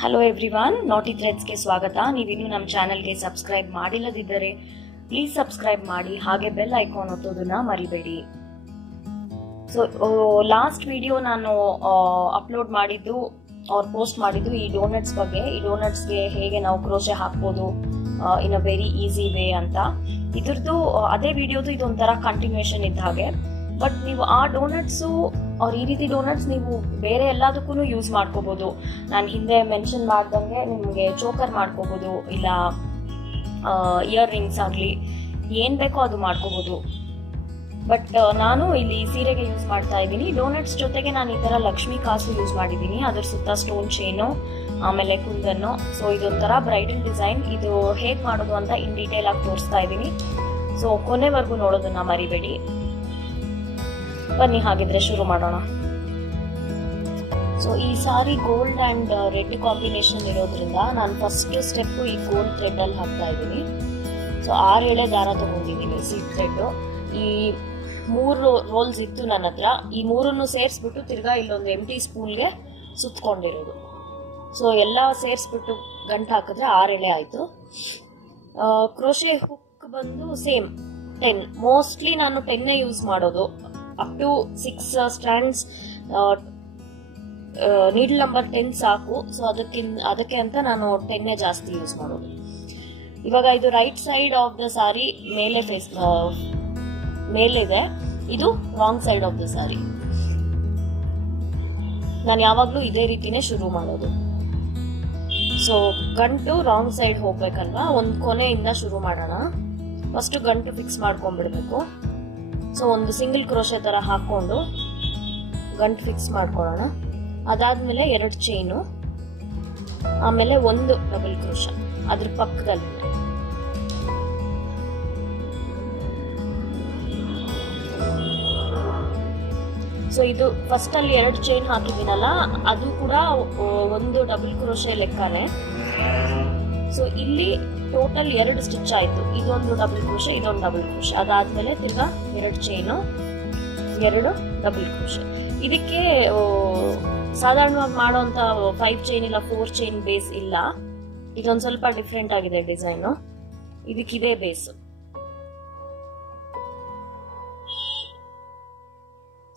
Hello everyone, ನಾಟಿ ಥ್ರೆಡ್ಸ್ಗೆ ಸ್ವಾಗತ. ನೀವಿನ್ನೂ ನಮ್ಮ ಚಾನಲ್ಗೆ ಸಬ್ಸ್ಕ್ರೈಬ್ ಮಾಡಿಲ್ಲದಿದ್ದರೆ ಪ್ಲೀಸ್ ಸಬ್ಸ್ಕ್ರೈಬ್ ಮಾಡಿ, ಹಾಗೆ ಬೆಲ್ ಐಕಾನ್ ಒತ್ತೋದನ್ನ ಮರಿಬೇಡಿ. ಸೊ ಲಾಸ್ಟ್ ವಿಡಿಯೋ ನಾನು ಅಪ್ಲೋಡ್ ಮಾಡಿದ್ದು ಪೋಸ್ಟ್ ಮಾಡಿದ್ದು ಈ ಡೋನಟ್ಸ್ ಬಗ್ಗೆ. ಈ ಡೋನಟ್ಸ್ಗೆ ಹೇಗೆ ನಾವು ಕ್ರೋಶೆ ಹಾಕ್ಬೋದು ಇನ್ ಅ ವೆರಿ ಈಸಿ ವೇ ಅಂತ. ಇದ್ರದ್ದು ಅದೇ ವಿಡಿಯೋದು ಇದೊಂಥರ ಕಂಟಿನ್ಯೂಷನ್ ಇದ್ದ ಹಾಗೆ. ಬಟ್ ನೀವು ಆ ಡೋನಟ್ಸು ಈ ರೀತಿ ಡೋನಟ್ಸ್ ನೀವು ಬೇರೆ ಎಲ್ಲದಕ್ಕೂ ಯೂಸ್ ಮಾಡ್ಕೋಬಹುದು. ನಾನು ಹಿಂದೆ ಮೆನ್ಷನ್ ಮಾಡ್ದಂಗೆ ನಿಮಗೆ ಚೋಕರ್ ಮಾಡ್ಕೋಬಹುದು, ಇಲ್ಲ ಇಯರ್ ರಿಂಗ್ಸ್ ಆಗಲಿ ಏನ್ ಬೇಕೋ ಅದು ಮಾಡ್ಕೋಬಹುದು. ಬಟ್ ನಾನು ಇಲ್ಲಿ ಸೀರೆಗೆ ಯೂಸ್ ಮಾಡ್ತಾ ಇದ್ದೀನಿ. ಡೋನಟ್ಸ್ ಜೊತೆಗೆ ನಾನು ಈ ತರ ಲಕ್ಷ್ಮಿ ಕಾಸು ಯೂಸ್ ಮಾಡಿದ್ದೀನಿ, ಅದ್ರ ಸುತ್ತ ಸ್ಟೋನ್ ಚೈನು, ಆಮೇಲೆ ಕುಂದನ್ನು. ಸೊ ಇದೊಂಥರ ಬ್ರೈಡಲ್ ಡಿಸೈನ್. ಇದು ಹೇಗ್ ಮಾಡೋದು ಅಂತ ಇನ್ ಡೀಟೇಲ್ ಆಗಿ ತೋರಿಸ್ತಾ ಇದ್ದೀನಿ. ಸೊ ಕೊನೆವರೆಗೂ ನೋಡೋದನ್ನ ಮರಿಬೇಡಿ. ಬನ್ನಿ ಹಾಗಿದ್ರೆ ಶುರು ಮಾಡೋಣ. ಸೊ ಈ ಸಾರಿ ಗೋಲ್ಡ್ ಅಂಡ್ ರೆಡ್ ಕಾಂಬಿನೇಷನ್ ಇರೋದ್ರಿಂದ ನಾನು ಫಸ್ಟ್ ಸ್ಟೆಪ್ ಈ ಗೋಲ್ಡ್ ಥ್ರೆಡ್ ಅಲ್ಲಿ ಹಾಕ್ತಾ ಇದ್ದೀನಿ. ಸೊ 6 ಎಳೆ ದಾರ ತಗೊಂಡಿದ್ದೀನಿ ಸೀಡ್ ಥ್ರೆಡ್. ಈ 3 ರೋಲ್ಸ್ ಇತ್ತು ನನ್ನ ಹತ್ರ. ಈ 3 ಸೇರಿಸ್ಬಿಟ್ಟು ತಿರ್ಗಾ ಇಲ್ಲೊಂದು ಎಂಟಿ ಸ್ಪೂನ್ಗೆ ಸುತ್ಕೊಂಡಿರೋದು. ಸೊ ಎಲ್ಲ ಸೇರಿಸ್ಬಿಟ್ಟು ಗಂಟು ಹಾಕಿದ್ರೆ 6 ಎಳೆ ಆಯ್ತು. ಕ್ರೋಶೆ ಹುಕ್ ಬಂದು ಸೇಮ್ 10. ಮೋಸ್ಟ್ಲಿ ನಾನು 10 ಯೂಸ್ ಮಾಡೋದು. Up to 6 strands needle number 10 ಸಾಕು. ಸೊ ಅದಕ್ಕೆ ಅಂತ ನಾನು 10 ಜಾಸ್ತಿ ಯೂಸ್ ಮಾಡೋದು. ಇವಾಗ ಇದು ರೈಟ್ ಸೈಡ್ ಆಫ್ ದ ಸಾರಿ ಮೇಲಿದೆ, ಇದು ರಾಂಗ್ ಸೈಡ್ ಆಫ್ ದ ಸಾರಿ. ನಾನು ಯಾವಾಗ್ಲೂ ಇದೇ ರೀತಿನೇ ಶುರು ಮಾಡೋದು. ಸೊ ಗಂಟು ರಾಂಗ್ ಸೈಡ್ ಹೋಗ್ಬೇಕಲ್ವಾ, ಒಂದ್ ಕೊನೆಯಿಂದ ಶುರು ಮಾಡೋಣ. ಫಸ್ಟ್ ಗಂಟು ಫಿಕ್ಸ್ ಮಾಡ್ಕೊಂಡ್ಬಿಡ್ಬೇಕು. ಸೊ ಒಂದು ಸಿಂಗಲ್ ಕ್ರೋಶೆ ತರ ಹಾಕೊಂಡು ಗಂಟು ಫಿಕ್ಸ್ ಮಾಡ್ಕೊಳ್ಳೋಣ. ಅದಾದ್ಮೇಲೆ 2 ಚೈನು, ಆಮೇಲೆ 1 ಡಬಲ್ ಕ್ರೋಶೆ ಅದ್ರ ಪಕ್ಕದಲ್ಲಿ. ಸೊ ಇದು ಫಸ್ಟ್ ಅಲ್ಲಿ 2 ಚೈನ್ ಹಾಕಿದ್ದೀನಲ್ಲ, ಅದು ಕೂಡ 1 ಡಬಲ್ ಕ್ರೋಶೆ ಲೆಕ್ಕನೇ. ಸೊ ಇಲ್ಲಿ ಟೋಟಲ್ 2 ಸ್ಟಿಚ್ ಆಯ್ತು. ಇದೊಂದು ಡಬಲ್ ಕ್ರೋಶೆ, ಇದೊಂದು ಡಬಲ್ ಕ್ರೋಶೆ. ಅದಾದ್ಮೇಲೆ ತಿರ್ಗಾ 2 ಚೈನು, 2 ಡಬಲ್ ಕ್ರೋಶೆ. ಇದಕ್ಕೆ ಸಾಧಾರಣವಾಗಿ ಮಾಡೋಂತ 5 ಚೈನ್ ಇಲ್ಲ 4 ಚೈನ್ ಬೇಸ್ ಇಲ್ಲ. ಇದೊಂದ್ ಸ್ವಲ್ಪ ಡಿಫ್ರೆಂಟ್ ಆಗಿದೆ ಡಿಸೈನ್. ಇದಕ್ಕಿದೆ ಬೇಸ್.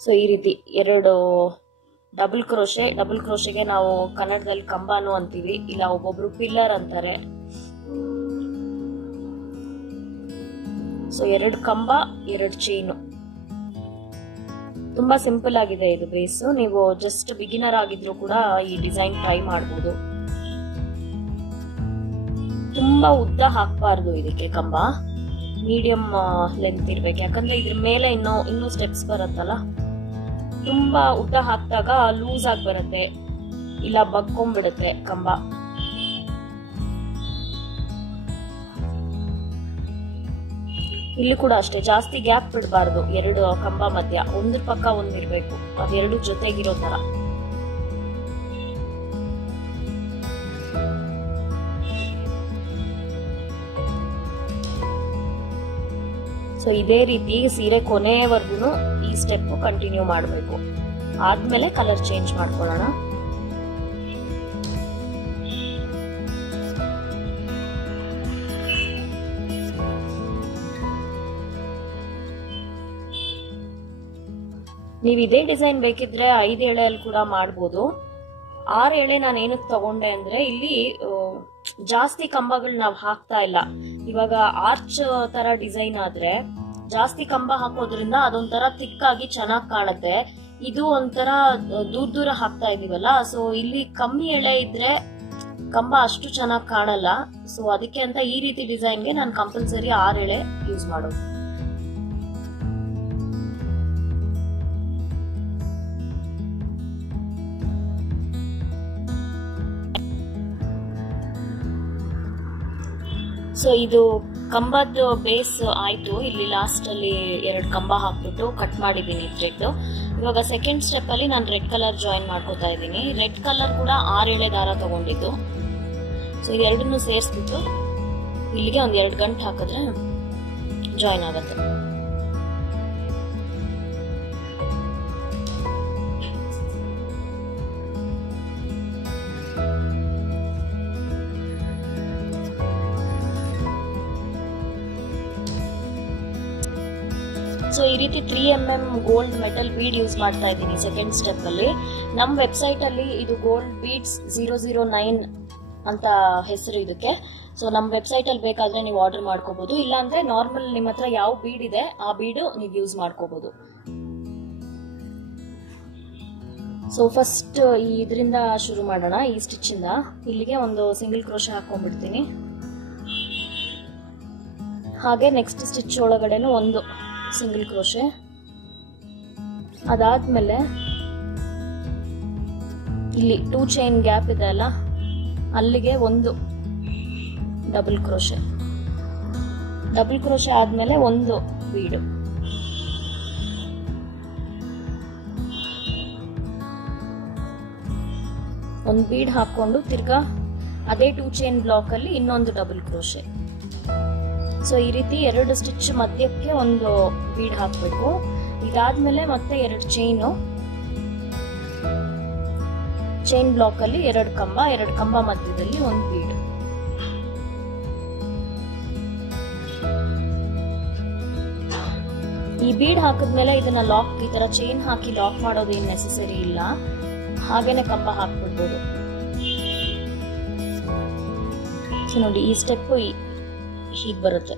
ಸೊ ಈ ರೀತಿ 2 ಡಬಲ್ ಕ್ರೋಶೆ. ಡಬಲ್ ಕ್ರೋಶೆಗೆ ನಾವು ಕನ್ನಡದಲ್ಲಿ ಕಂಬಾನು ಅಂತೀವಿ, ಇಲ್ಲ ಒಬ್ಬೊಬ್ರು ಪಿಲ್ಲರ್ ಅಂತಾರೆ. ಸೊ 2 ಕಂಬ, 2 ಚೈನು. ತುಂಬಾ ಸಿಂಪಲ್ ಆಗಿದೆ ಇದು ಬೇಸ್. ನೀವು ಜಸ್ಟ್ ಬಿಗಿನರ್ ಆಗಿದ್ರು ಕೂಡ ಈ ಡಿಸೈನ್ ಟ್ರೈ ಮಾಡಬಹುದು. ತುಂಬಾ ಉದ್ದ ಹಾಕಬಾರ್ದು ಇದಕ್ಕೆ ಕಂಬ, ಮೀಡಿಯಂ ಲೆಂತ್ ಇರ್ಬೇಕು. ಯಾಕಂದ್ರೆ ಇದ್ರ ಮೇಲೆ ಇನ್ನೂ ಸ್ಟೆಪ್ಸ್ ಬರುತ್ತಲ್ಲ. ತುಂಬಾ ಉದ್ದ ಹಾಕಿದಾಗ ಲೂಸ್ ಆಗಿ ಬರುತ್ತೆ, ಇಲ್ಲ ಬಗ್ಕೊಂಡ್ಬಿಡುತ್ತೆ ಕಂಬ. ಇಲ್ಲಿ ಕೂಡ ಅಷ್ಟೇ, ಜಾಸ್ತಿ ಗ್ಯಾಪ್ ಬಿಡಬಾರ್ದು 2 ಕಂಬ ಮಧ್ಯ. ಒಂದ್ರ ಪಕ್ಕ ಒಂದಿರ್ಬೇಕು, ಅದೆರಡು ಜೊತೆಗಿರೋ ತರ. ಸೊ ಇದೇ ರೀತಿ ಸೀರೆ ಕೊನೆಯವರೆಗೂ ಈ ಸ್ಟೆಪ್ ಕಂಟಿನ್ಯೂ ಮಾಡಬೇಕು. ಆದ್ಮೇಲೆ ಕಲರ್ ಚೇಂಜ್ ಮಾಡ್ಕೊಳ್ಳೋಣ. ನೀವು ಇದೇ ಡಿಸೈನ್ ಬೇಕಿದ್ರೆ 5 ಎಳೆಯಲ್ಲಿ ಕೂಡ ಮಾಡ್ಬೋದು. 6 ಎಳೆ ನಾನು ಏನಕ್ಕೆ ತಗೊಂಡೆ ಅಂದ್ರೆ, ಇಲ್ಲಿ ಜಾಸ್ತಿ ಕಂಬಗಳು ನಾವು ಹಾಕ್ತಾ ಇಲ್ಲ. ಇವಾಗ ಆರ್ಚ್ ತರ ಡಿಸೈನ್ ಆದ್ರೆ ಜಾಸ್ತಿ ಕಂಬ ಹಾಕೋದ್ರಿಂದ ಅದೊಂಥರ ತಿಕ್ಕಾಗಿ ಚೆನ್ನಾಗಿ ಕಾಣುತ್ತೆ. ಇದು ಒಂಥರ ದೂರ ಹಾಕ್ತಾ ಇದೀವಲ್ಲ. ಸೊ ಇಲ್ಲಿ ಕಮ್ಮಿ ಎಳೆ ಇದ್ರೆ ಕಂಬ ಅಷ್ಟು ಚೆನ್ನಾಗಿ ಕಾಣಲ್ಲ. ಸೊ ಅದಕ್ಕೆ ಅಂತ ಈ ರೀತಿ ಡಿಸೈನ್ಗೆ ನಾನು ಕಂಪಲ್ಸರಿ 6 ಎಳೆ ಯೂಸ್ ಮಾಡೋದು. ಸೊ ಇದು ಕಂಬದ ಬೇಸ್ ಆಯ್ತು. ಇಲ್ಲಿ ಲಾಸ್ಟ್ ಅಲ್ಲಿ 2 ಕಂಬ ಹಾಕ್ಬಿಟ್ಟು ಕಟ್ ಮಾಡಿದೀನಿ ಥ್ರೆಡ್. ಇವಾಗ ಸೆಕೆಂಡ್ ಸ್ಟೆಪ್ ಅಲ್ಲಿ ನಾನು ರೆಡ್ ಕಲರ್ ಜಾಯಿನ್ ಮಾಡ್ಕೋತಾ ಇದ್ದೀನಿ. ರೆಡ್ ಕಲರ್ ಕೂಡ 6 ಎಳೆ ದಾರ ತಗೊಂಡಿದ್ದು. ಸೊ ಇದೆರಡನ್ನು ಸೇರಿಸ್ಬಿಟ್ಟು ಇಲ್ಲಿಗೆ ಒಂದ್ 2 ಗಂಟೆ ಹಾಕಿದ್ರೆ ಜಾಯಿನ್ ಆಗತ್ತೆ. ಸೊ ಈ ರೀತಿ 3mm gold metal bead use ಮಾಡ್ತಾ ಇದ್ದೀನಿ ಸೆಕೆಂಡ್ ಸ್ಟೆಪ್ ಅಲ್ಲಿ. ನಮ್ಮ ವೆಬ್ಸೈಟ್ ಅಲ್ಲಿ ಇದು ಗೋಲ್ಡ್ ಬೀಡ್ಸ್ 009 ಅಂತ ಹೆಸರು ಇದಕ್ಕೆ. ಸೊ ನಮ್ಮ ವೆಬ್ಸೈಟ್ ಅಲ್ಲಿ ಬೇಕಾದ್ರೆ ನೀವು ಆರ್ಡರ್ ಮಾಡ್ಕೋಬಹುದು, ಇಲ್ಲಾಂದ್ರೆ ನಾರ್ಮಲ್ ನಿಮ್ಮ ಹತ್ರ ಯಾವ ಬೀಡ್ ಇದೆ ಆ ಬೀಡು ನೀವು ಯೂಸ್ ಮಾಡ್ಕೋಬಹುದು. ಸೊ ಫಸ್ಟ್ ಇದರಿಂದ ಶುರು ಮಾಡೋಣ. ಈ ಸ್ಟಿಚ್ ಇಂದ ಇಲ್ಲಿಗೆ ಒಂದು ಸಿಂಗಲ್ ಕ್ರೋಶೆ ಹಾಕೊಂಡ್ಬಿಡ್ತೀನಿ. ಹಾಗೆ ನೆಕ್ಸ್ಟ್ ಸ್ಟಿಚ್ ಒಳಗಡೆನು ಒಂದು ಸಿಂಗಲ್ ಕ್ರೋಶೆ. ಅದಾದ್ಮೇಲೆ ಇಲ್ಲಿ 2 ಚೈನ್ ಗ್ಯಾಪ್ ಇದೆ ಅಲ್ಲ, ಅಲ್ಲಿಗೆ ಒಂದು ಡಬಲ್ ಕ್ರೋಶೆ. ಡಬಲ್ ಕ್ರೋಶೆ ಆದ್ಮೇಲೆ ಒಂದು ಬೀಡು. ಒಂದು ಬೀಡ್ ಹಾಕೊಂಡು ತಿರ್ಗಾ ಅದೇ 2 ಚೈನ್ ಬ್ಲಾಕ್ ಅಲ್ಲಿ ಇನ್ನೊಂದು ಡಬಲ್ ಕ್ರೋಶೆ. ಸೊ ಈ ರೀತಿ 2 ಸ್ಟಿಚ್ ಮಧ್ಯಕ್ಕೆ ಒಂದು ಬೀಡ್ ಹಾಕಬೇಕು. ಇದಾದ್ಮೇಲೆ ಮತ್ತೆ 2 ಚೈನ್ ಬ್ಲಾಕ್ ಅಲ್ಲಿ 2 ಕಂಬ ಮಧ್ಯದಲ್ಲಿ ಒಂದು ಬೀಡ್. ಈ ಬೀಡ್ ಹಾಕಿದ್ಮೇಲೆ ಇದನ್ನ ಲಾಕ್, ಈ ತರ ಚೈನ್ ಹಾಕಿ ಲಾಕ್ ಮಾಡೋದೇನು ನೆಸೆಸರಿ ಇಲ್ಲ, ಹಾಗೇನೆ ಕಂಬ ಹಾಕ್ಬಿಡ್ಬೋದು. ಸೊ ನೋಡಿ ಈ ಸ್ಟೆಪ್ ಹೀಗೆ ಬರುತ್ತೆ.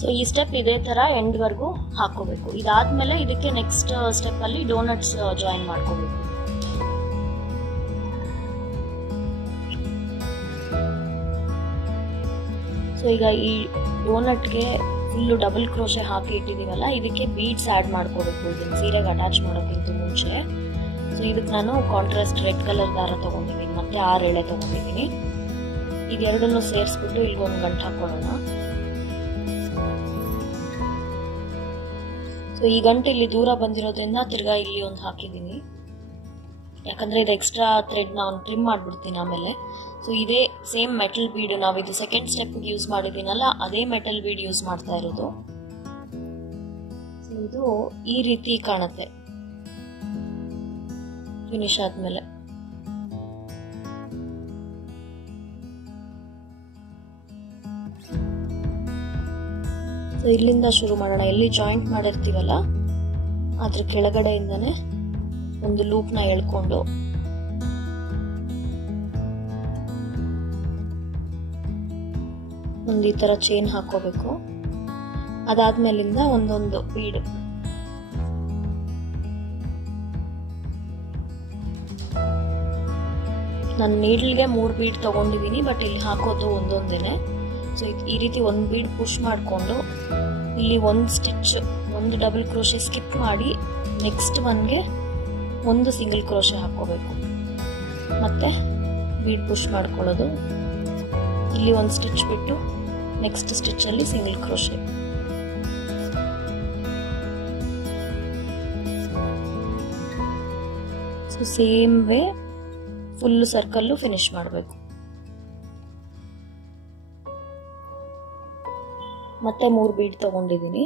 ಸೊ ಈ ಸ್ಟೆಪ್ ಇದೇ ತರ ಎಂಡ್ ವರ್ಗೂ ಹಾಕೋಬೇಕು. ಇದಾದ್ಮೇಲೆ ಇದಕ್ಕೆ ನೆಕ್ಸ್ಟ್ ಸ್ಟೆಪ್ ಅಲ್ಲಿ ಡೋನಟ್ಸ್ ಜಾಯಿನ್ ಮಾಡ್ಕೋಬೇಕು. ಸೊ ಈಗ ಈ ಡೋನಟ್ಗೆ ಫುಲ್ ಡಬಲ್ ಕ್ರೋಶೆ ಹಾಕಿ ಇಟ್ಟಿದೀವಲ್ಲ, ಇದಕ್ಕೆ ಬೀಡ್ಸ್ ಆಡ್ ಮಾಡ್ಕೋಬೇಕು ಇದನ್ನ ಸೀರೆಗೆ ಅಟ್ಯಾಚ್ ಮಾಡೋಕ್ಕಿಂತ ಮುಂಚೆ. ಸೊ ಇದಕ್ಕೆ ನಾನು ಕಾಂಟ್ರಾಸ್ಟ್ ರೆಡ್ ಕಲರ್ ದಾರ ತಗೊಂಡಿದ್ದೀನಿ, ಮತ್ತೆ 6 ಎಳೆ ತಗೊಂಡಿದ್ದೀನಿ. ಇದೆರಡನ್ನು ಸೇರಿಸ್ಬಿಟ್ಟು ಇಲ್ಲಿ ಒಂದು ಗಂಟು ಹಾಕೊಳ್ಳೋಣ. ಸೊ ಈ ಗಂಟೆ ಇಲ್ಲಿ ದೂರ ಬಂದಿರೋದ್ರಿಂದ ತಿರ್ಗಾ ಇಲ್ಲಿ ಒಂದು ಹಾಕಿದ್ದೀನಿ, ಯಾಕಂದ್ರೆ ಇದು ಎಕ್ಸ್ಟ್ರಾ ಥ್ರೆಡ್ ನಾನು ಟ್ರಿಮ್ ಮಾಡ್ಬಿಡ್ತೀನಿ ಆಮೇಲೆ. ಸೊ ಇದೇ ಸೇಮ್ ಮೆಟಲ್ ಬೀಡ್, ನಾವು ಇದು ಸೆಕೆಂಡ್ ಸ್ಟೆಪ್ ಯೂಸ್ ಮಾಡಿದ್ದೀನಲ್ಲ ಅದೇ ಮೆಟಲ್ ಬೀಡ್ ಯೂಸ್ ಮಾಡ್ತಾ ಇರೋದು. ಸೊ ಇದು ಈ ರೀತಿ ಕಾಣುತ್ತೆ ಫಿನಿಶ್ ಆದ್ಮೇಲೆ. ಸೊ ಇಲ್ಲಿಂದ ಶುರು ಮಾಡೋಣ. ಎಲ್ಲಿ ಜಾಯಿಂಟ್ ಮಾಡಿರ್ತೀವಲ್ಲ ಅದ್ರ ಕೆಳಗಡೆಯಿಂದಾನೆ ಒಂದು ಲೂಪ್ ನ ಎಳ್ಕೊಂಡು ಒಂದು ಈ ತರ ಚೈನ್ ಹಾಕೋಬೇಕು. ಅದಾದ್ಮೇಲಿಂದ ಒಂದೊಂದು ಬೀಡ್. ನಾನು ನೀಡ್ಲ್ಗೆ 3 ಬೀಡ್ ತಗೊಂಡಿದ್ದೀನಿ, ಬಟ್ ಇಲ್ಲಿ ಹಾಕೋದು ಒಂದೊಂದೇನೆ. ಸೊ ಈ ರೀತಿ ಒಂದು ಬೀಡ್ ಪುಷ್ ಮಾಡಿಕೊಂಡು ಇಲ್ಲಿ ಒಂದು ಸ್ಟಿಚ್, ಒಂದು ಡಬಲ್ ಕ್ರೋಶೆ ಸ್ಕಿಪ್ ಮಾಡಿ ನೆಕ್ಸ್ಟ್ ಒನ್ಗೆ ಒಂದು ಸಿಂಗಲ್ ಕ್ರೋಶೆ ಹಾಕೋಬೇಕು. ಮತ್ತೆ ಬೀಡ್ ಪುಷ್ ಮಾಡ್ಕೊಳ್ಳೋದು, ಇಲ್ಲಿ ಒಂದು ಸ್ಟಿಚ್ ಬಿಟ್ಟು ನೆಕ್ಸ್ಟ್ ಸ್ಟಿಚ್ ಅಲ್ಲಿ single crochet. So same way full circle finish ಮಾಡಬೇಕು. ಮತ್ತೆ 3 ಬೀಡ್ ತಗೊಂಡಿದ್ದೀನಿ.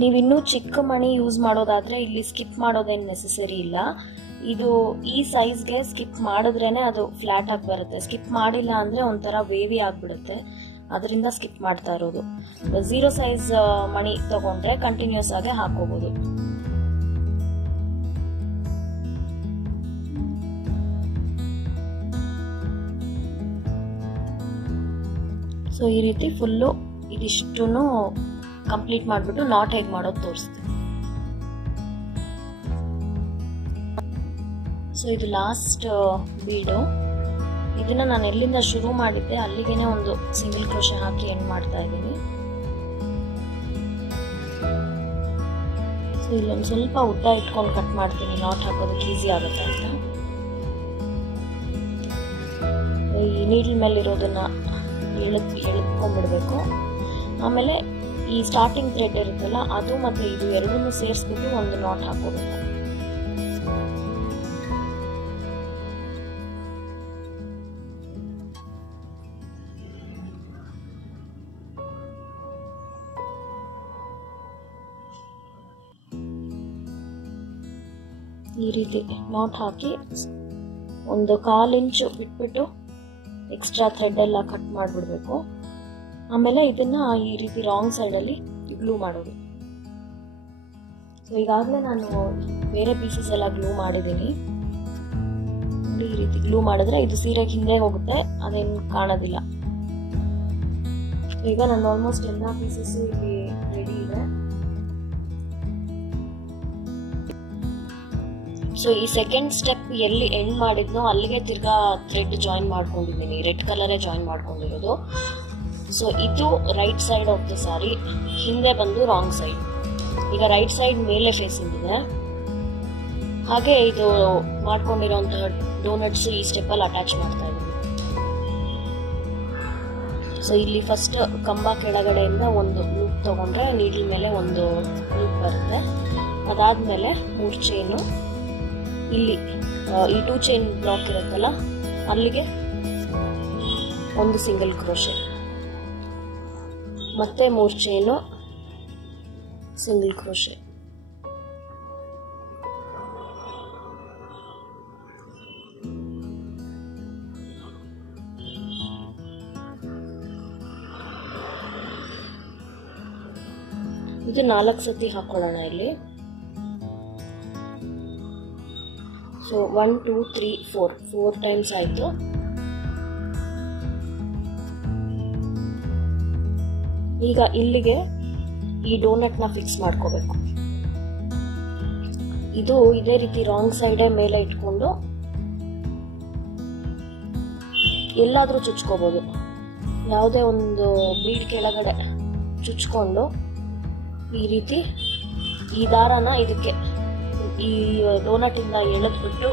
ನೀವಿನ್ನೂ ಚಿಕ್ಕ ಮಣಿ ಯೂಸ್ ಮಾಡೋದಾದ್ರೆ ಇಲ್ಲಿ ಸ್ಕಿಪ್ ಮಾಡೋದೇನು ನೆಸೆಸರಿ ಇಲ್ಲ. ಇದು ಈ ಸೈಜ್ಗೆ ಸ್ಕಿಪ್ ಮಾಡಿದ್ರೇನೆ ಅದು ಫ್ಲಾಟ್ ಆಗಿ ಬರುತ್ತೆ. ಸ್ಕಿಪ್ ಮಾಡಿಲ್ಲ ಅಂದ್ರೆ ಒಂಥರ ವೇವಿ ಆಗ್ಬಿಡುತ್ತೆ, ಅದರಿಂದ ಸ್ಕಿಪ್ ಮಾಡ್ತಾ ಇರೋದು. 0 ಸೈಜ್ ಮಣಿ ತಗೊಂಡ್ರೆ ಕಂಟಿನ್ಯೂಸ್ ಆಗಿ ಹಾಕೋಬಹುದು. ಸೊ ಈ ರೀತಿ ಫುಲ್ಲು ಇದಿಷ್ಟು ಕಂಪ್ಲೀಟ್ ಮಾಡಿಬಿಟ್ಟು ನಾಟ್ ಹೇಗೆ ಮಾಡೋದು ತೋರಿಸ್ತೀನಿ. ಸೊ ಇದು ಲಾಸ್ಟ್ ಬೀಡು. ಇದನ್ನ ನಾನು ಎಲ್ಲಿಂದ ಶುರು ಮಾಡಿದ್ದೆ ಅಲ್ಲಿಗೆನೆ ಒಂದು ಸಿಂಗಲ್ ಕ್ರೋಶೆ ಹಾಕಿ ಎಂಡ್ ಮಾಡ್ತಾ ಇದ್ದೀನಿ. ಸೊ ಇಲ್ಲೊಂದು ಸ್ವಲ್ಪ ಉದ್ದ ಇಟ್ಕೊಂಡು ಕಟ್ ಮಾಡ್ತೀನಿ, ನಾಟ್ ಹಾಕೋದಕ್ಕೆ ಈಸಿ ಆಗುತ್ತೆ ಅಂತ. ಈ ನೀಡಲ್ ಮೇಲೆ ಇರೋದನ್ನ ಎಳೆದ್ಕೊಂಡ್ಬಿಡ್ಬೇಕು. ಆಮೇಲೆ ಈ ಸ್ಟಾರ್ಟಿಂಗ್ ಥ್ರೆಡ್ ಇರುತ್ತಲ್ಲ ಅದು ಮತ್ತೆ ಇದು ಎರಡನ್ನೂ ಸೇರಿಸ್ಬಿಟ್ಟು ಒಂದು ನಾಟ್ ಹಾಕೋಬೇಕು. ಈ ರೀತಿ ನಾಟ್ ಹಾಕಿ ಒಂದು 1/4 ಇಂಚು ಬಿಟ್ಬಿಟ್ಟು ಎಕ್ಸ್ಟ್ರಾ ಥ್ರೆಡ್ ಎಲ್ಲ ಕಟ್ ಮಾಡಿಬಿಡ್ಬೇಕು. ಆಮೇಲೆ ಇದನ್ನ ಈ ರೀತಿ ರಾಂಗ್ ಸೈಡಲ್ಲಿ ಗ್ಲೂ ಮಾಡೋದು. ಸೊ ಈಗಾಗಲೇ ನಾನು ಬೇರೆ ಪೀಸಸ್ ಎಲ್ಲ ಗ್ಲೂ ಮಾಡಿದ್ದೀನಿ. ಈ ರೀತಿ ಗ್ಲೂ ಮಾಡಿದ್ರೆ ಇದು ಸೀರೆಗೆ ಹಿಂದೆ ಹೋಗುತ್ತೆ, ಅದೇನು ಕಾಣೋದಿಲ್ಲ. ಈಗ ನಾನು ಆಲ್ಮೋಸ್ಟ್ ಎಲ್ಲ ಪೀಸಸ್ ಇಲ್ಲಿ ರೆಡಿ ಇದೆ. ಸೊ ಈ ಸೆಕೆಂಡ್ ಸ್ಟೆಪ್ ಎಲ್ಲಿ ಎಂಡ್ ಮಾಡಿದ್ನೋ ಅಲ್ಲಿಗೆ ತಿರ್ಗಾ ಥ್ರೆಡ್ ಜಾಯಿನ್ ಮಾಡ್ಕೊಂಡಿದ್ದೀನಿ, ರೆಡ್ ಕಲರೇ ಜಾಯಿನ್ ಮಾಡ್ಕೊಂಡಿರೋದು. ಸೊ ಇದು ರೈಟ್ ಸೈಡ್ ಆಫ್ ದ ಸಾರಿ, ಹಿಂದೆ ಬಂದು ರಾಂಗ್ ಸೈಡ್. ಈಗ ರೈಟ್ ಸೈಡ್ ಮೇಲೆ ಫೇಸಿಂಗ್ ಇದೆ. ಹಾಗೆ ಇದು ಮಾಡ್ಕೊಂಡಿರೋಂತಹ ಡೋನಟ್ಸ್ ಈ ಸ್ಟೆಪ್ ಅಲ್ಲಿ ಅಟ್ಯಾಚ್ ಮಾಡ್ತಾ ಇದ್ದೀನಿ. ಸೊ ಇಲ್ಲಿ ಫಸ್ಟ್ ಕಂಬ ಕೆಳಗಡೆಯಿಂದ ಒಂದು ಲೂಪ್ ತಗೊಂಡ್ರೆ ನೀಡಲ್ ಮೇಲೆ ಒಂದು ಲೂಪ್ ಬರುತ್ತೆ. ಅದಾದ್ಮೇಲೆ 3 ಚೈನು, ಇಲ್ಲಿ ಈ 2 ಚೈನ್ ಬ್ಲಾಕ್ ಇರುತ್ತಲ್ಲ ಅಲ್ಲಿಗೆ ಒಂದು ಸಿಂಗಲ್ ಕ್ರೋಶೆ, ಮತ್ತೆ 3 ಚೈನು, ಸಿಂಗಲ್ ಕ್ರೋಶೆ. ಇದು 4 ಸತಿ ಹಾಕೊಳ್ಳೋಣ ಇಲ್ಲಿ. ಸೊ 1 2 3 4 ಟೈಮ್ಸ್ ಆಯ್ತು. ಈಗ ಇಲ್ಲಿಗೆ ಈ ಡೋನಟ್ ನ ಫಿಕ್ಸ್ ಮಾಡ್ಕೋಬೇಕು. ಇದು ಇದೇ ರೀತಿ ರಾಂಗ್ ಸೈಡ್ ಮೇಲೆ ಇಟ್ಕೊಂಡು ಎಲ್ಲಾದ್ರೂ ಚುಚ್ಕೋಬಹುದು. ಯಾವುದೇ ಒಂದು ಬೀಡ್ ಕೆಳಗಡೆ ಚುಚ್ಕೊಂಡು ಈ ರೀತಿ ಈ ದಾರನ ಇದಕ್ಕೆ ಈ ಡೋನಟ್ ಇಂದ ಎಳೆದ್ಬಿಟ್ಟು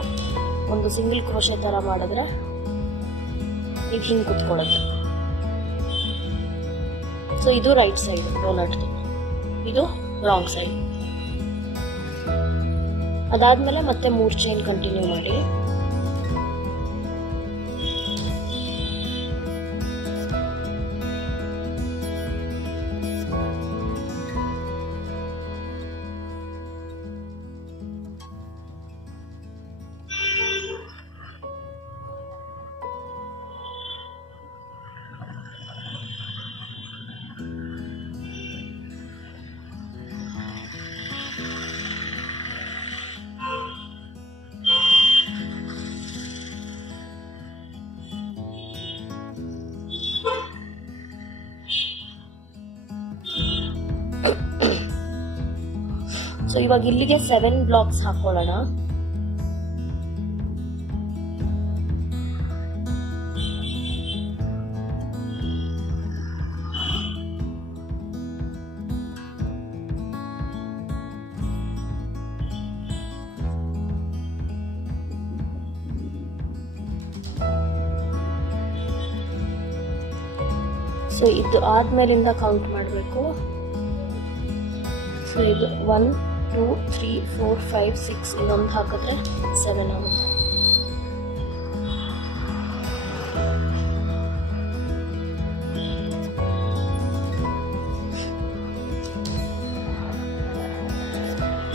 ಒಂದು ಸಿಂಗಲ್ ಕ್ರೋಶೆ ತರ ಮಾಡಿದ್ರೆ ಇದು ಹಿಂಗ್ ಕುತ್ಕೊಳ್ಳುತ್ತೆ. ಸೊ ಇದು ರೈಟ್ ಸೈಡ್ ಡೋನಟ್, ಇದು ರಾಂಗ್ ಸೈಡ್. ಅದಾದ್ಮೇಲೆ ಮತ್ತೆ 3 ಚೈನ್ ಕಂಟಿನ್ಯೂ ಮಾಡಿ. ಸೊ ಇವಾಗ ಇಲ್ಲಿಗೆ 7 ಬ್ಲಾಕ್ಸ್ ಹಾಕೊಳ್ಳೋಣ. ಸೊ ಇದು ಆದ್ಮೇಲಿಂದ ಕೌಂಟ್ ಮಾಡಬೇಕು. ಸೊ ಇದು 1 2 3 4 5 6 ಇನ್ನೊಂದು ಹಾಕಿದ್ರೆ 7 ಆಗುತ್ತೆ.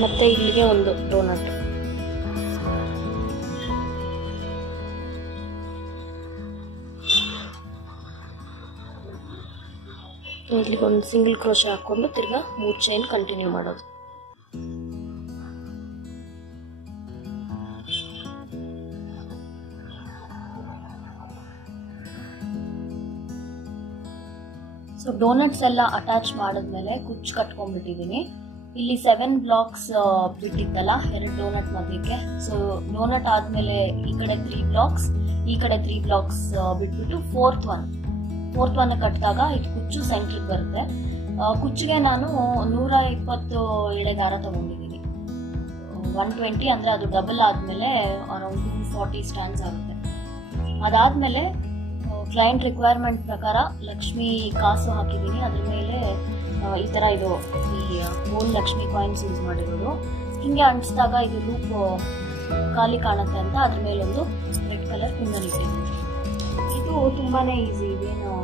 ಮತ್ತೆ ಇಲ್ಲಿಗೆ ಒಂದು ಡೋನಟ್. ಇಲ್ಲಿಗೆ ಒಂದು ಸಿಂಗಲ್ ಕ್ರೋಶೆ ಹಾಕೊಂಡು ತಿರ್ಗಾ 3 ಚೈನ್ ಕಂಟಿನ್ಯೂ ಮಾಡೋದು. ಸೊ ಡೋನಟ್ಸ್ ಎಲ್ಲ ಅಟ್ಯಾಚ್ ಮಾಡಿದ್ಮೇಲೆ ಕುಚ್ಚು ಕಟ್ಕೊಂಡ್ಬಿಟ್ಟಿದ್ದೀನಿ. ಇಲ್ಲಿ 7 ಬ್ಲಾಕ್ಸ್ ಬಿಟ್ಟಿತ್ತಲ್ಲ 2 ಡೋನಟ್ ಮಧ್ಯಕ್ಕೆ. ಸೊ ಡೋನಟ್ ಆದ್ಮೇಲೆ ಈ ಕಡೆ 3 ಬ್ಲಾಕ್ಸ್, ಈ ಕಡೆ 3 ಬ್ಲಾಕ್ಸ್ ಬಿಟ್ಬಿಟ್ಟು ಫೋರ್ತ್ ಒನ್ ಕಟ್ಟಿದಾಗ ಇದು ಕುಚ್ಚು ಸೆಂಟ್ರಿಗೆ ಬರುತ್ತೆ. ಕುಚ್ಚಿಗೆ ನಾನು 120 ಎಳೆ ದಾರ ತಗೊಂಡಿದ್ದೀನಿ. 120 ಅಂದ್ರೆ ಅದು ಡಬಲ್ ಆದ್ಮೇಲೆ ಅರೌಂಡ್ 240 ಸ್ಟ್ಯಾಂಡ್ಸ್ ಆಗುತ್ತೆ. ಅದಾದ್ಮೇಲೆ ಕ್ಲೈಂಟ್ ರಿಕ್ವೈರ್ಮೆಂಟ್ ಪ್ರಕಾರ ಲಕ್ಷ್ಮಿ ಕಾಸು ಹಾಕಿದ್ದೀನಿ. ಅದ್ರ ಮೇಲೆ ಈ ತರ ಇದು ಈ ಓಲ್ಡ್ ಲಕ್ಷ್ಮಿ ಕಾಯಿನ್ಸ್ ಯೂಸ್ ಮಾಡಿರೋದು. ಹಿಂಗೆ ಅಂಟಿಸಿದಾಗ ಇದು ಲೂಪ್ ಖಾಲಿ ಕಾಣುತ್ತೆ ಅಂತ ಅದ್ರ ಮೇಲೊಂದು ರೆಡ್ ಕಲರ್ ಕುಂದನ್ ಇಟ್ಟಿದ್ದೀನಿ. ಇದು ತುಂಬಾನೇ ಈಸಿ. ಇದೇನು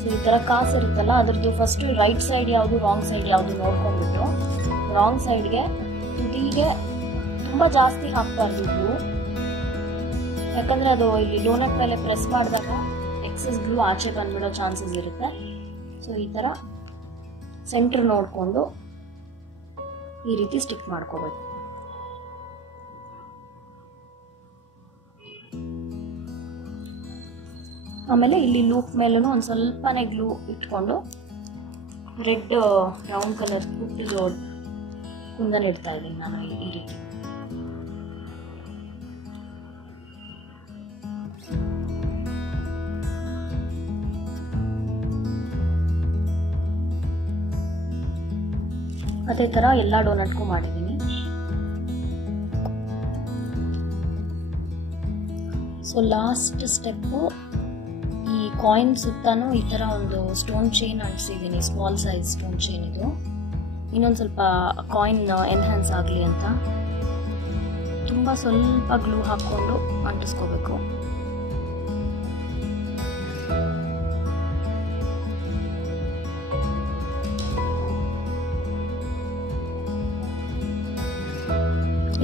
ಸೊ ಈ ತರ ಕಾಸು ಇರುತ್ತಲ್ಲ ಅದ್ರದ್ದು ಫಸ್ಟ್ ರೈಟ್ ಸೈಡ್ ಯಾವುದು ರಾಂಗ್ ಸೈಡ್ ಯಾವುದು ನೋಡ್ಕೊಂಡ್ಬಿಟ್ಟು ರಾಂಗ್ ಸೈಡ್ಗೆ ತುದಿಗೆ ತುಂಬಾ ಜಾಸ್ತಿ ಹಾಕ್ಬಾರ್ದು ಗ್ಲೂ, ಯಾಕಂದ್ರೆ ಅದು ಇಲ್ಲಿ ಡೋನಟ್ ಮೇಲೆ ಪ್ರೆಸ್ ಮಾಡಿದಾಗ ಎಕ್ಸೆಸ್ ಗ್ಲೂ ಆಚೆ ಬಂದ್ಬಿಡೋ ಚಾನ್ಸಸ್ ಇರುತ್ತೆ. ಸೊ ಈ ತರ ಸೆಂಟರ್ ನೋಡ್ಕೊಂಡು ಈ ರೀತಿ ಸ್ಟಿಕ್ ಮಾಡ್ಕೋಬೇಕು. ಆಮೇಲೆ ಇಲ್ಲಿ ಲೂಪ್ ಮೇಲೂ ಒಂದು ಸ್ವಲ್ಪನೇ ಗ್ಲೂ ಇಟ್ಕೊಂಡು ರೆಡ್ ಬ್ರೌನ್ ಕಲರ್ ಪುಟ್ಟಿದು ಕುಂದನ್ ಇಡ್ತಾ ಇದ್ದೀನಿ ನಾನು ಈ ರೀತಿ. ಅದೇ ತರ ಎಲ್ಲ ಡೋನಟ್ಗೂ ಮಾಡಿದ್ದೀನಿ. ಸೊ ಲಾಸ್ಟ್ ಸ್ಟೆಪ್ಪು ಈ ಕಾಯಿನ್ ಸುತ್ತಾನು ಈ ತರ ಒಂದು ಸ್ಟೋನ್ ಚೈನ್ ಅಂಟಿಸಿದ್ದೀನಿ, ಸ್ಮಾಲ್ ಸೈಜ್ ಸ್ಟೋನ್ ಚೈನ್. ಇದು ಇನ್ನೊಂದು ಸ್ವಲ್ಪ ಕಾಯಿನ್ ಎನ್ಹ್ಯಾನ್ಸ್ ಆಗಲಿ ಅಂತ ತುಂಬಾ ಸ್ವಲ್ಪ ಗ್ಲೂ ಹಾಕೊಂಡು ಅಂಟಿಸ್ಕೋಬೇಕು.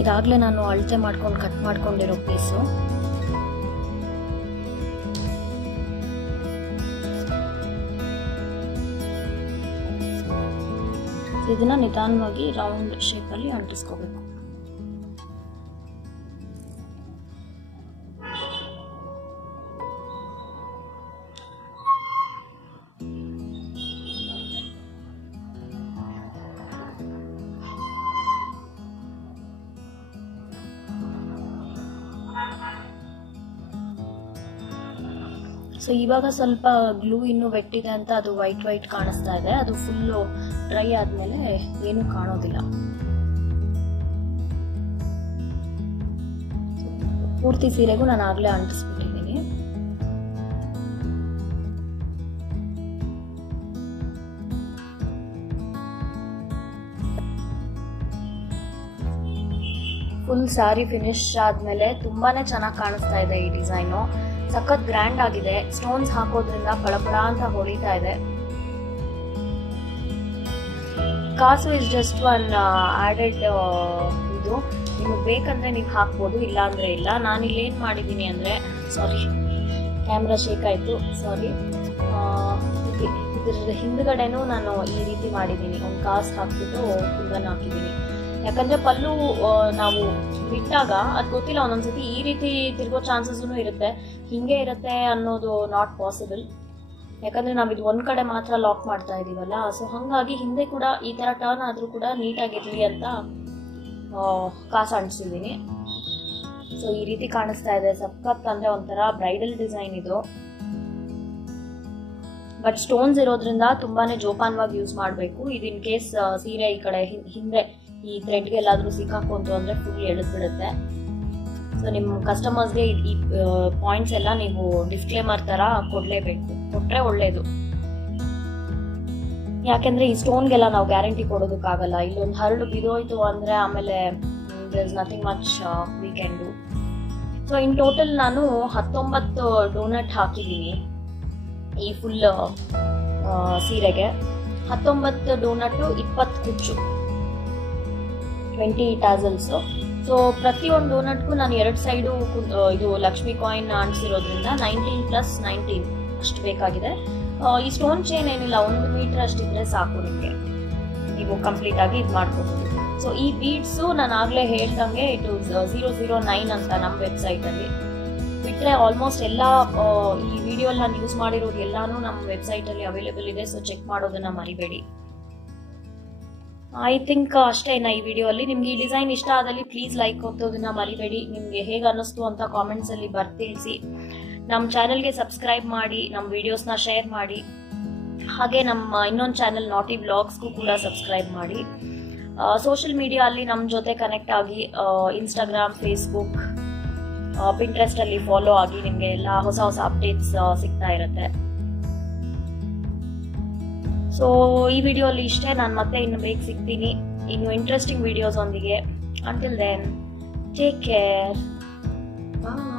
ಇದಾಗಲೇ ನಾನು ಅಳತೆ ಮಾಡ್ಕೊಂಡು ಕಟ್ ಮಾಡ್ಕೊಂಡಿರೋ ಪೀಸು. ಇದನ್ನ ನಿಧಾನವಾಗಿ ರೌಂಡ್ ಶೇಪಲ್ಲಿ ಅಂಟಿಸ್ಕೋಬೇಕು. ಸೊ ಇವಾಗ ಸ್ವಲ್ಪ ಗ್ಲೂ ಇನ್ನೂ ವೆಟ್ಟಿದೆ ಅಂತ ಅದು ವೈಟ್ ಕಾಣಿಸ್ತಾ ಇದೆ. ಅದು ಫುಲ್ಲು ಡ್ರೈ ಆದ್ಮೇಲೆ ಏನು ಕಾಣೋದಿಲ್ಲ. ಪೂರ್ತಿ ಸೀರೆಗೂ ನಾನು ಆಗ್ಲೇ ಅಂಟಿಸ್ಬಿಟ್ಟಿದ್ದೀನಿ. ಫುಲ್ ಸ್ಯಾರಿ ಫಿನಿಶ್ ಆದ್ಮೇಲೆ ತುಂಬಾನೇ ಚೆನ್ನಾಗಿ ಕಾಣಿಸ್ತಾ ಇದೆ ಈ ಡಿಸೈನು. ಸಖತ್ ಗ್ರ್ಯಾಂಡ್ ಆಗಿದೆ. ಸ್ಟೋನ್ಸ್ ಹಾಕೋದ್ರಿಂದ ಪಳಪಳ ಅಂತ ಹೊಳಿತಾ ಇದೆ. ಕಾಸು ಇಸ್ ಜಸ್ಟ್ ಒನ್ ಆಡೆಡ್. ಇದು ನಿಮಗೆ ಬೇಕಂದ್ರೆ ನೀವು ಹಾಕ್ಬೋದು, ಇಲ್ಲ ಅಂದ್ರೆ ಇಲ್ಲ. ನಾನು ಇಲ್ಲಿ ಏನ್ ಮಾಡಿದ್ದೀನಿ ಅಂದ್ರೆ, ಸಾರಿ ಕ್ಯಾಮ್ರಾ ಶೇಕ್ ಆಯ್ತು, ಸಾರಿ. ಇದ್ರ ಹಿಂದ್ಗಡೆನೂ ನಾನು ಈ ರೀತಿ ಮಾಡಿದ್ದೀನಿ. ಒಂದು ಕಾಸು ಹಾಕ್ಬಿಟ್ಟು ಕುಂದನ್ ಹಾಕಿದ್ದೀನಿ. ಯಾಕಂದ್ರೆ ಪಲ್ಲು ನಾವು ಬಿಟ್ಟಾಗ ಅದು ಗೊತ್ತಿಲ್ಲ, ಒಂದೊಂದ್ಸತಿ ಈ ರೀತಿ ತಿರ್ಗೋ ಚಾನ್ಸಸ್ ಇರುತ್ತೆ. ಹಿಂಗೆ ಇರುತ್ತೆ ಅನ್ನೋದು ನಾಟ್ ಪಾಸಿಬಲ್. ಯಾಕಂದ್ರೆ ನಾವ್ ಇದು ಒಂದ್ ಕಡೆ ಮಾತ್ರ ಲಾಕ್ ಮಾಡ್ತಾ ಇದೀವಲ್ಲ. ಸೊ ಹಂಗಾಗಿ ಹಿಂದೆ ಕೂಡ ಈ ತರ ಟರ್ನ್ ಆದ್ರೂ ಕೂಡ ನೀಟಾಗಿರ್ಲಿ ಅಂತ ಕಾಸು ಅಂಟಿಸಿದೀನಿ. ಸೊ ಈ ರೀತಿ ಕಾಣಿಸ್ತಾ ಇದೆ. ಸಖತ್ ಅಂದ್ರೆ ಒಂಥರ ಬ್ರೈಡಲ್ ಡಿಸೈನ್ ಇದು. ಬಟ್ ಸ್ಟೋನ್ಸ್ ಇರೋದ್ರಿಂದ ತುಂಬಾನೇ ಜೋಪಾನವಾಗಿ ಯೂಸ್ ಮಾಡಬೇಕು. ಇದು ಇನ್ ಕೇಸ್ ಸೀರೆ ಈ ಕಡೆ ಹಿಂದೆ ಈ ಥ್ರೆಡ್ಗೆ ಎಲ್ಲಾದ್ರೂ ಸಿಕ್ಕಾಕೊಂತು ಅಂದ್ರೆ ಫುಲ್ ಎಳೆದ್ಬಿಡುತ್ತೆ. ಸೊ ನಿಮ್ಮ ಕಸ್ಟಮರ್ಸ್ಗೆ ಈ ಪಾಯಿಂಟ್ಸ್ ಎಲ್ಲ ನೀವು ಡಿಸ್ಕ್ಲೇಮರ್ ತರ ಕೊಡ್ಲೇಬೇಕು, ಕೊಟ್ರೆ ಒಳ್ಳೇದು. ಯಾಕೆಂದ್ರೆ ಈ ಸ್ಟೋನ್ಗೆಲ್ಲ ನಾವು ಗ್ಯಾರಂಟಿ ಕೊಡೋದಕ್ಕಾಗಲ್ಲ. ಇಲ್ಲೊಂದು ಹರಡು ಬಿದೋಯ್ತು ಅಂದ್ರೆ ಆಮೇಲೆ there is nothing much we can do. So in total ನಾನು 19 ಡೋನಟ್ ಹಾಕಿದ್ದೀನಿ ಈ ಫುಲ್ ಸೀರೆಗೆ. 19 ಡೋನಟ್, 20 ಕುಚ್ಚು, 20 ಟಾಸಲ್ಸ್. ಸೊ ಪ್ರತಿಯೊಂದು ಡೋನಟ್ಗೂ ನಾನು 2 ಸೈಡು ಇದು ಲಕ್ಷ್ಮಿ ಕಾಯಿನ್ ಅಂಟಿಸಿರೋದ್ರಿಂದ 19+19 ಅಷ್ಟು ಬೇಕಾಗಿದೆ. ಈ ಸ್ಟೋನ್ ಚೈನ್ ಏನಿಲ್ಲ, 1 ಮೀಟರ್ ಅಷ್ಟಿದ್ರೆ ಸಾಕು ನಿಮಗೆ, ನೀವು ಕಂಪ್ಲೀಟ್ ಆಗಿ ಇದು ಮಾಡ್ಕೋಬಹುದು. ಸೊ ಈ ಬೀಡ್ಸು ನಾನು ಆಗ್ಲೇ ಹೇಳ್ದಂಗೆ ಇದು 009 ಅಂತ ನಮ್ಮ ವೆಬ್ಸೈಟ್ ಅಲ್ಲಿ ಬಿಟ್ರೆ ಆಲ್ಮೋಸ್ಟ್ ಎಲ್ಲ ಈ ವಿಡಿಯೋ ನಾನು ಯೂಸ್ ಮಾಡಿರೋದು ಎಲ್ಲಾನು ನಮ್ಮ ವೆಬ್ಸೈಟ್ ಅಲ್ಲಿ ಅವೈಲೇಬಲ್ ಇದೆ. ಸೊ ಚೆಕ್ ಮಾಡೋದನ್ನ ಮರಿಬೇಡಿ. ಐ ಥಿಂಕ್ ಅಷ್ಟೇನಾ ಈ ವಿಡಿಯೋ ಅಲ್ಲಿ. ನಿಮ್ಗೆ ಈ ಡಿಸೈನ್ ಇಷ್ಟ ಆದಲ್ಲಿ ಪ್ಲೀಸ್ ಲೈಕ್ ಕೊಟ್ಟೋದನ್ನ ಮರಿಬೇಡಿ. ನಿಮ್ಗೆ ಹೇಗೆ ಅನ್ನಿಸ್ತು ಅಂತ ಕಾಮೆಂಟ್ಸ್ ಅಲ್ಲಿ ಬರ್ತಿಳಿಸಿ. ನಮ್ಮ ಚಾನೆಲ್ಗೆ ಸಬ್ಸ್ಕ್ರೈಬ್ ಮಾಡಿ, ನಮ್ಮ ವಿಡಿಯೋಸ್ನ ಶೇರ್ ಮಾಡಿ. ಹಾಗೆ ನಮ್ಮ ಇನ್ನೊಂದು ಚಾನೆಲ್ ನಾಟಿ ವ್ಲಾಗ್ಸ್ಗೂ ಕೂಡ ಸಬ್ಸ್ಕ್ರೈಬ್ ಮಾಡಿ. ಸೋಷಿಯಲ್ ಮೀಡಿಯಾ ಅಲ್ಲಿ ನಮ್ಮ ಜೊತೆ ಕನೆಕ್ಟ್ ಆಗಿ, ಇನ್ಸ್ಟಾಗ್ರಾಮ್, ಫೇಸ್ಬುಕ್, ಪಿಂಟ್ರೆಸ್ಟ್ ಅಲ್ಲಿ ಫಾಲೋ ಆಗಿ. ನಿಮ್ಗೆ ಎಲ್ಲ ಹೊಸ ಹೊಸ ಅಪ್ಡೇಟ್ಸ್ ಸಿಗ್ತಾ ಇರುತ್ತೆ. ಸೊ ಈ ವಿಡಿಯೋ ಅಲ್ಲಿ ಇಷ್ಟೇ. ನಾನು ಮತ್ತೆ ಇನ್ನು ಬೇಗ ಸಿಗ್ತೀನಿ ಇನ್ನು ಇಂಟ್ರೆಸ್ಟಿಂಗ್ ವಿಡಿಯೋಸ್ ಒಂದಿಗೆ. ಅಂಟಿಲ್ ದೆನ್, ಟೇಕ್ ಕೇರ್, ಬಾಯ್.